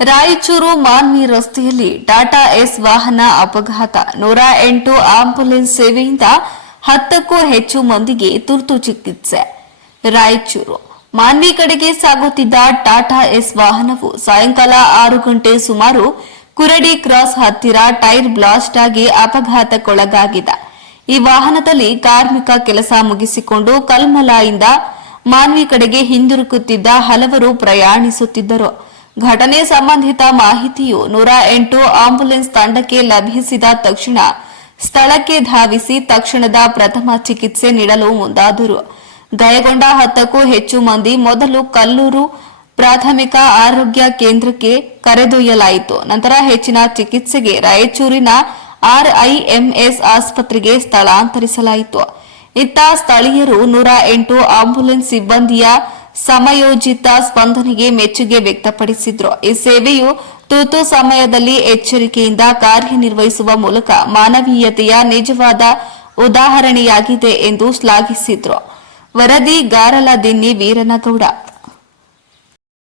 ರಾಯಚೂರು ಮಾನ್ವಿ ರಸ್ತೆಯಲ್ಲಿ ಟಾಟಾ ಎಸ್ ವಾಹನ ಅಪಘಾತ. ನೂರ ಎಂಟು ಆಂಬ್ಯುಲೆನ್ಸ್ ಸೇವೆಯಿಂದ ಹತ್ತಕ್ಕೂ ಹೆಚ್ಚು ಮಂದಿಗೆ ತುರ್ತು ಚಿಕಿತ್ಸೆ. ರಾಯಚೂರು. ಮಾನ್ವಿ ಕಡೆಗೆ ಸಾಗುತ್ತಿದ್ದ ಟಾಟಾ ಎಸ್ ವಾಹನವು ಸಾಯಂಕಾಲ ಆರು ಗಂಟೆ ಸುಮಾರು ಕುರಡಿ ಕ್ರಾಸ್ ಹತ್ತಿರ ಟೈರ್ ಬ್ಲಾಸ್ಟ್ ಆಗಿ ಅಪಘಾತಕ್ಕೊಳಗಾಗಿದೆ ಈ ವಾಹನದಲ್ಲಿ ಕಾರ್ಮಿಕ ಕೆಲಸ ಮುಗಿಸಿಕೊಂಡು ಕಲ್ಮಲಾಯಿಂದ ಮಾನ್ವಿ ಕಡೆಗೆ ಹಿಂದಿರುಗುತ್ತಿದ್ದ ಹಲವರು ಪ್ರಯಾಣಿಸುತ್ತಿದ್ದರು. ಘಟನೆ ಸಂಬಂಧಿತ ಮಾಹಿತಿಯು ನೂರ ಎಂಟು ಆಂಬ್ಯುಲೆನ್ಸ್ ತಂಡಕ್ಕೆ ಲಭಿಸಿದ ತಕ್ಷಣ ಸ್ಥಳಕ್ಕೆ ಧಾವಿಸಿ ತಕ್ಷಣದ ಪ್ರಥಮ ಚಿಕಿತ್ಸೆ ನೀಡಲು ಮುಂದಾದರು. ಗಾಯಗೊಂಡ ಹತ್ತಕ್ಕೂ ಹೆಚ್ಚು ಮಂದಿ ಮೊದಲು ಕಲ್ಲೂರು ಪ್ರಾಥಮಿಕ ಆರೋಗ್ಯ ಕೇಂದ್ರಕ್ಕೆ ಕರೆದೊಯ್ಯಲಾಯಿತು. ನಂತರ ಹೆಚ್ಚಿನ ಚಿಕಿತ್ಸೆಗೆ ರಾಯಚೂರಿನ ಆರ್ಐಎಂಎಸ್ ಆಸ್ಪತ್ರೆಗೆ ಸ್ಥಳಾಂತರಿಸಲಾಯಿತು. ಇತ್ತ ಸ್ಥಳೀಯರು ನೂರ ಎಂಟು ಆಂಬ್ಯುಲೆನ್ಸ್ ಸಿಬ್ಬಂದಿಯ ಸಮಯೋಜಿತ ಸ್ಪಂದನೆಗೆ ಮೆಚ್ಚುಗೆ ವ್ಯಕ್ತಪಡಿಸಿದ್ರು. ಈ ಸೇವೆಯು ತುರ್ತು ಸಮಯದಲ್ಲಿ ಎಚ್ಚರಿಕೆಯಿಂದ ಕಾರ್ಯನಿರ್ವಹಿಸುವ ಮೂಲಕ ಮಾನವೀಯತೆಯ ನಿಜವಾದ ಉದಾಹರಣೆಯಾಗಿದೆ ಎಂದು ಶ್ಲಾಘಿಸಿದ್ರು. ವರದಿ ಗಾರಲ ದಿನ್ನಿ ವೀರನಗೌಡ.